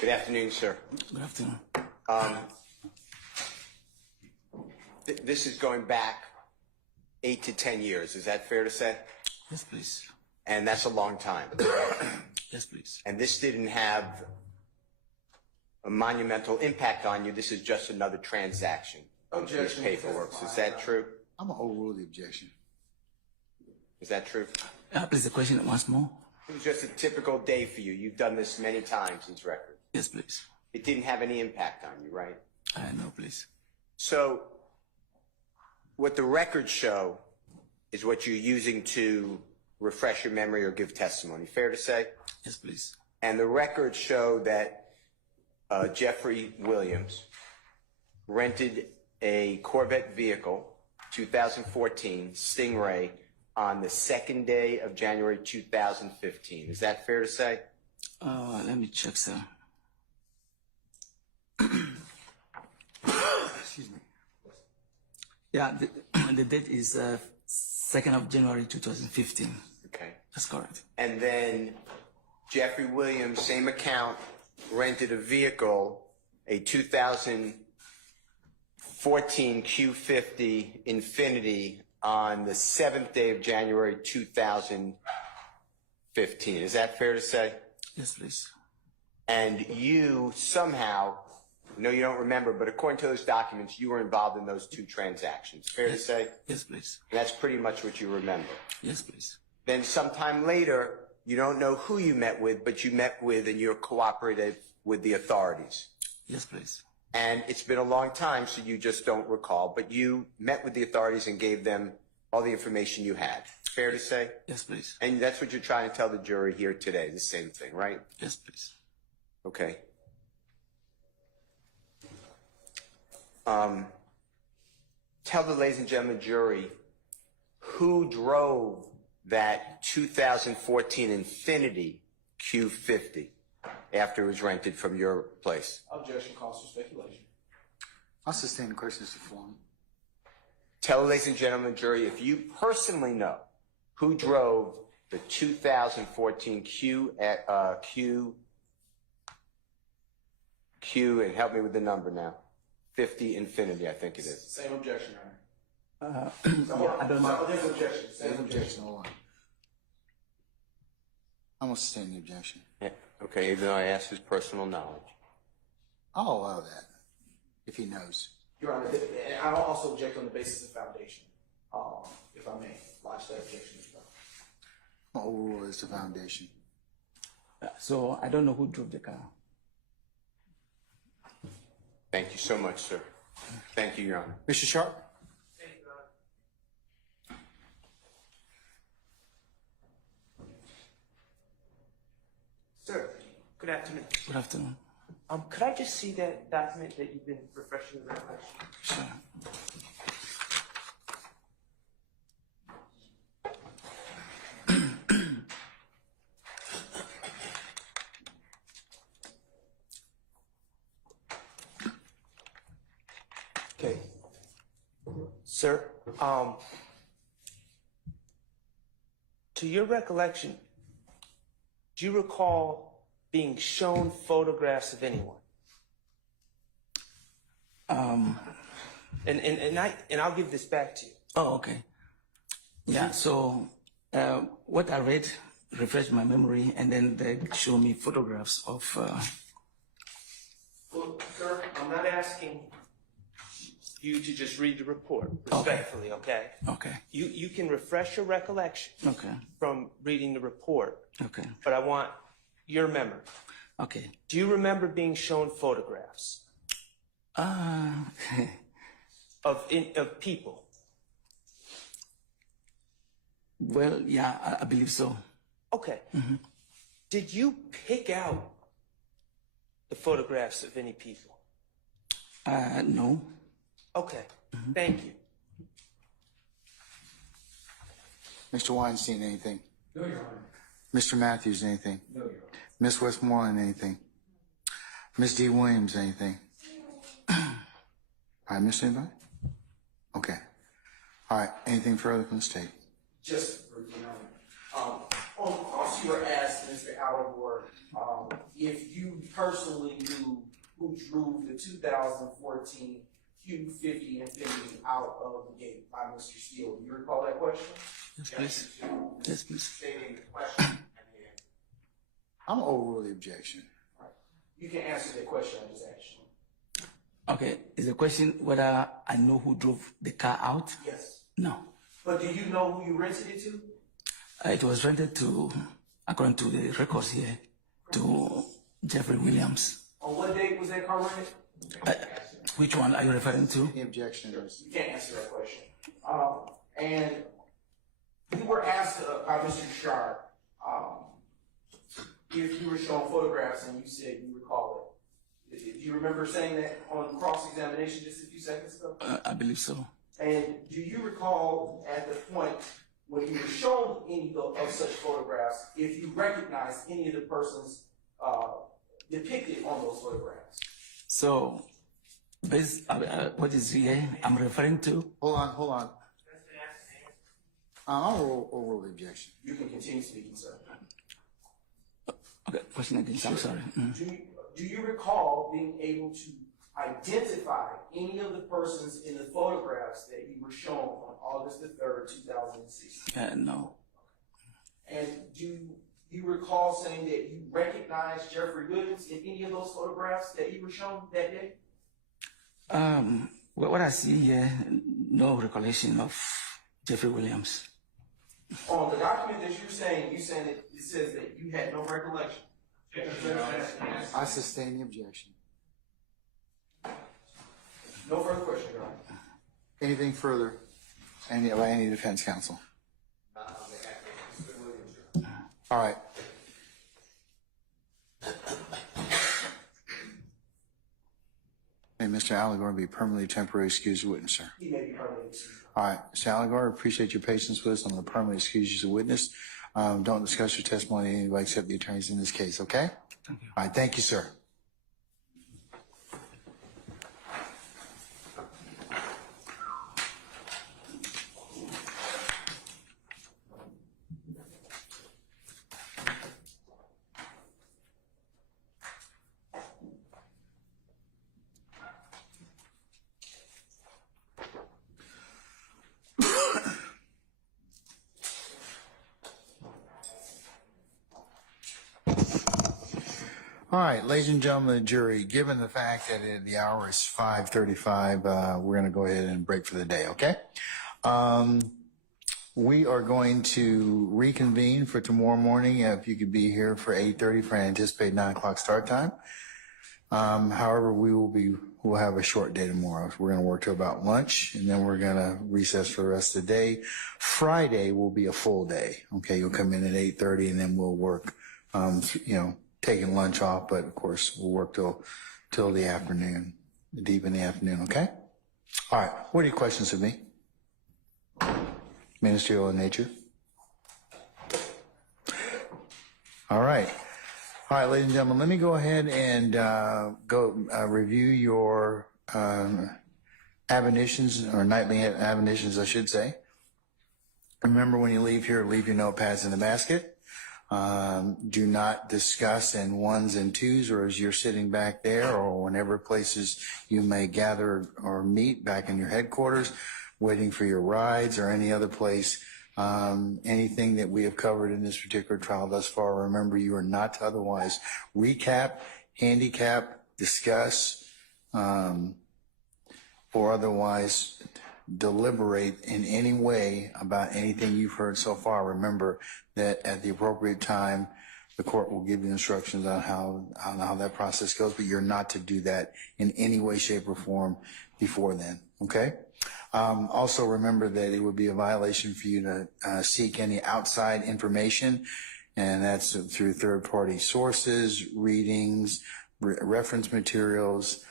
Good afternoon, sir. Good afternoon. This is going back 8 to 10 years. Is that fair to say? Yes, please. And that's a long time. Yes, please. And this didn't have a monumental impact on you. This is just another transaction. Objection. Paperwork. Is that true? I'm gonna overrule the objection. Is that true? Please, the question once more. It was just a typical day for you. You've done this many times, this record. Yes, please. It didn't have any impact on you, right? No, please. So what the records show is what you're using to refresh your memory or give testimony. Fair to say? Yes, please. And the records show that Jeffery Williams rented a Corvette vehicle, 2014 Stingray, on the 2nd day of January 2015. Is that fair to say? Let me check, sir. Excuse me. Yeah, the date is 2nd of January 2015. Okay. That's correct. And then Jeffery Williams, same account, rented a vehicle, a 2014 Q50 Infiniti, on the 7th day of January 2015. Is that fair to say? Yes, please. And you somehow, I know you don't remember, but according to those documents, you were involved in those two transactions. Fair to say? Yes, please. And that's pretty much what you remember. Yes, please. Then sometime later, you don't know who you met with, but you met with and you're cooperative with the authorities. Yes, please. And it's been a long time, so you just don't recall, but you met with the authorities and gave them all the information you had. Fair to say? Yes, please. And that's what you're trying to tell the jury here today, the same thing, right? Yes, please. Okay. Tell the ladies and gentlemen jury who drove that 2014 Infiniti Q50 after it was rented from your place. Objection calls for speculation. I'll sustain the question as to form. Tell the ladies and gentlemen jury if you personally know who drove the 2014 Q, and help me with the number now, 50 Infiniti, I think it is. Same objection, Your Honor. I don't know. There's objection. Same There's objection. objection, hold on. I'm gonna sustain the objection. Yeah. Okay, even though I asked his personal knowledge. I'll allow that, if he knows. Your Honor, and I'll also object on the basis of foundation, if I may lodge that objection as well. I'm gonna overrule as the foundation. So I don't know who drove the car. Thank you so much, sir. Thank you, Your Honor. Mr. Schardt? Thank you, Your Honor. Sir, good afternoon. Good afternoon. Could I just see that document that you've been refreshing the recollection? Sure. Okay. Sir, to your recollection, do you recall being shown photographs of anyone? And I'll give this back to you. Oh, okay. Yeah, so what I read refreshed my memory, and then they show me photographs of... Well, sir, I'm not asking you to just read the report, respectfully, okay? Okay. You can refresh your recollection Okay. from reading the report, Okay. but I want your memory. Okay. Do you remember being shown photographs of people? Well, yeah, I believe so. Okay. Did you pick out the photographs of any people? No. Okay. Thank you. Mr. Weinstein, anything? No, Your Honor. Mr. Matthews, anything? No, Your Honor. Miss Westmoreland, anything? Miss D. Williams, anything? I missed anybody? Okay. All right, anything further from the state? Just for, on the course you were asked, Mr. Alvord, if you personally knew who drove the 2014 Q50 Infiniti out of the gate by Mr. Steele. Do you recall that question? Yes, please. Yes, please. Stating the question. I'm overrule the objection. You can answer the question I just asked you. Okay, is the question whether I know who drove the car out? Yes. No. But do you know who you rented it to? It was rented to, according to the records here, to Jeffery Williams. On what date was that car rented? Which one are you referring to? The objection is. You can't answer that question. And you were asked by Mr. Schardt if you were shown photographs and you said you recall it. Do you remember saying that on cross-examination just a few seconds ago? I believe so. And do you recall at the point when you were shown any of such photographs, if you recognized any of the persons depicted on those photographs? So, based what is here, I'm referring to. Hold on. I'll overrule the objection. You can continue speaking, sir. Okay, question again. I'm sorry. Do you recall being able to identify any of the persons in the photographs that you were shown on August the 3rd, 2016? No. And do you recall saying that you recognized Jeffery Williams in any of those photographs that you were shown that day? What I see here, no recollection of Jeffery Williams. On the document that you're saying it says that you had no recollection. I sustain the objection. No further question, Your Honor. Anything further? By any defense counsel? All right. Hey, Mr. Allegor be permanently temporarily excused as witness, sir. He may be permanently excused. All right, Mr. Allegor, appreciate your patience with us. I'm going to permanently excuse you as a witness. Don't discuss your testimony to anybody except the attorneys in this case, okay? Thank you. All right, thank you, sir. All right, ladies and gentlemen of the jury, given the fact that the hour is 5:35, we're going to go ahead and break for the day, okay? We are going to reconvene for tomorrow morning. If you could be here for 8:30 for an anticipated 9 o'clock start time. However, we'll have a short day tomorrow. We're going to work till about lunch, and then we're going to recess for the rest of the day. Friday will be a full day, okay? You'll come in at 8:30, and then we'll work, taking lunch off, but of course we'll work till the afternoon, deep in the afternoon, okay? All right, what are your questions of me? Ministerial in nature? All right, ladies and gentlemen, let me go ahead and review your admonitions, or nightly admonitions, I should say. Remember, when you leave here, leave your notepads in the basket. Do not discuss in ones and twos, or as you're sitting back there, or whenever places you may gather or meet back in your headquarters, waiting for your rides or any other place. Anything that we have covered in this particular trial thus far, remember, you are not to otherwise recap, handicap, discuss, or otherwise deliberate in any way about anything you've heard so far. Remember that at the appropriate time, the court will give you instructions on how that process goes, but you're not to do that in any way, shape, or form before then, okay? Also remember that it would be a violation for you to seek any outside information, and that's through third-party sources, readings, reference materials,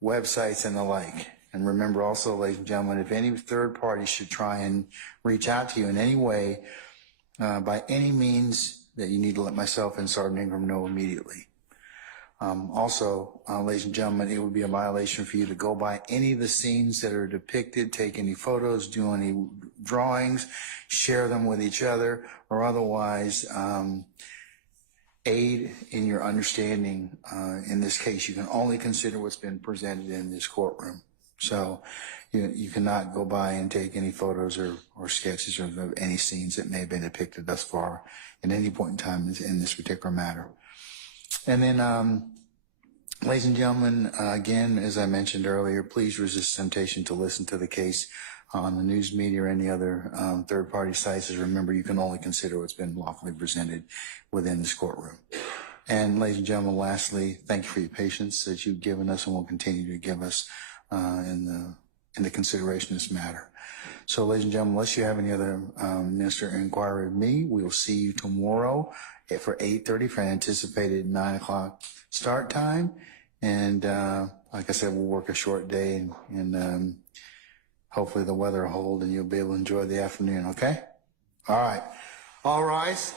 websites, and the like. And remember also, ladies and gentlemen, if any third party should try and reach out to you in any way, by any means, that you need to let myself and Sergeant Ingram know immediately. Also, ladies and gentlemen, it would be a violation for you to go by any of the scenes that are depicted, take any photos, do any drawings, share them with each other, or otherwise aid in your understanding, in this case, you can only consider what's been presented in this courtroom. So you cannot go by and take any photos or sketches of any scenes that may have been depicted thus far at any point in time in this particular matter. And then, ladies and gentlemen, again, as I mentioned earlier, please resist temptation to listen to the case on the news media or any other third-party sites. As remember, you can only consider what's been lawfully presented within this courtroom. And ladies and gentlemen, lastly, thank you for your patience that you've given us and will continue to give us in the consideration of this matter. So, ladies and gentlemen, unless you have any other minister inquiry of me, we'll see you tomorrow for 8:30 for an anticipated 9 o'clock start time. And like I said, we'll work a short day and hopefully the weather will hold and you'll be able to enjoy the afternoon, okay? All right. All rise.